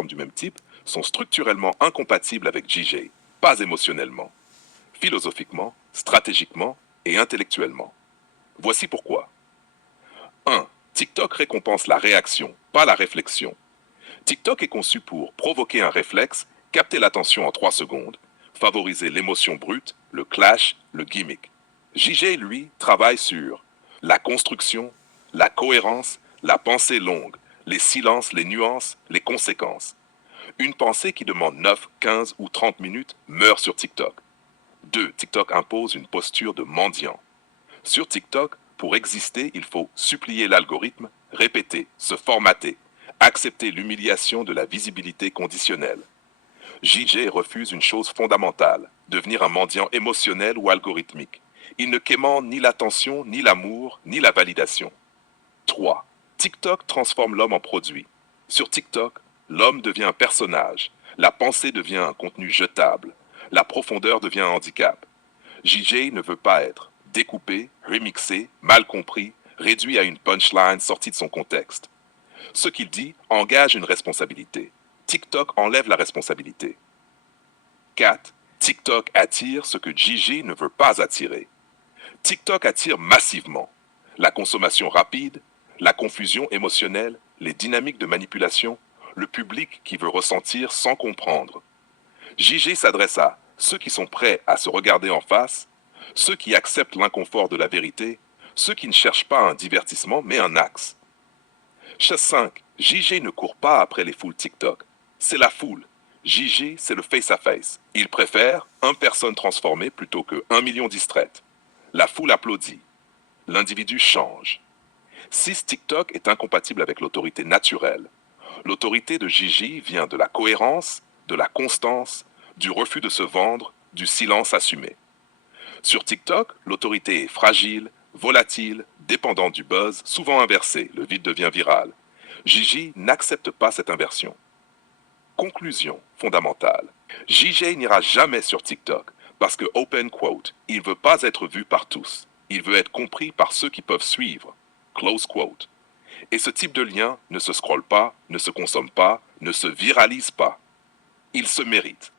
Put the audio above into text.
plateformes du même type sont structurellement incompatibles avec JJ, pas émotionnellement, philosophiquement, stratégiquement et intellectuellement. Voici pourquoi. 1. TikTok récompense la réaction, pas la réflexion. TikTok est conçu pour provoquer un réflexe, capter l'attention en 3 secondes, favoriser l'émotion brute, le clash, le gimmick. JJ, lui, travaille sur la construction, la cohérence, la pensée longue, les silences, les nuances, les conséquences. Une pensée qui demande 9, 15 ou 30 minutes meurt sur TikTok. 2. TikTok impose une posture de mendiant. Sur TikTok, pour exister, il faut supplier l'algorithme, répéter, se formater, accepter l'humiliation de la visibilité conditionnelle. JJ refuse une chose fondamentale, devenir un mendiant émotionnel ou algorithmique. Il ne quémande ni l'attention, ni l'amour, ni la validation. 3. TikTok transforme l'homme en produit. Sur TikTok, l'homme devient un personnage, la pensée devient un contenu jetable, la profondeur devient un handicap. JJ ne veut pas être découpé, remixé, mal compris, réduit à une punchline sortie de son contexte. Ce qu'il dit engage une responsabilité. TikTok enlève la responsabilité. 4. TikTok attire ce que JJ ne veut pas attirer. TikTok attire massivement la consommation rapide, la confusion émotionnelle, les dynamiques de manipulation, le public qui veut ressentir sans comprendre. JJ s'adresse à ceux qui sont prêts à se regarder en face, ceux qui acceptent l'inconfort de la vérité, ceux qui ne cherchent pas un divertissement mais un axe. Chose 5. JJ ne court pas après les foules TikTok. C'est la foule. JJ, c'est le face-à-face. Il préfère une personne transformée plutôt que 1 million distraites. La foule applaudit. L'individu change. 6. TikTok est incompatible avec l'autorité naturelle. L'autorité de JJ vient de la cohérence, de la constance, du refus de se vendre, du silence assumé. Sur TikTok, l'autorité est fragile, volatile, dépendante du buzz, souvent inversée, le vide devient viral. JJ n'accepte pas cette inversion. Conclusion fondamentale. JJ n'ira jamais sur TikTok parce que, open quote, il ne veut pas être vu par tous. Il veut être compris par ceux qui peuvent suivre. Close quote. Et ce type de lien ne se scrolle pas, ne se consomme pas, ne se viralise pas. Il se mérite.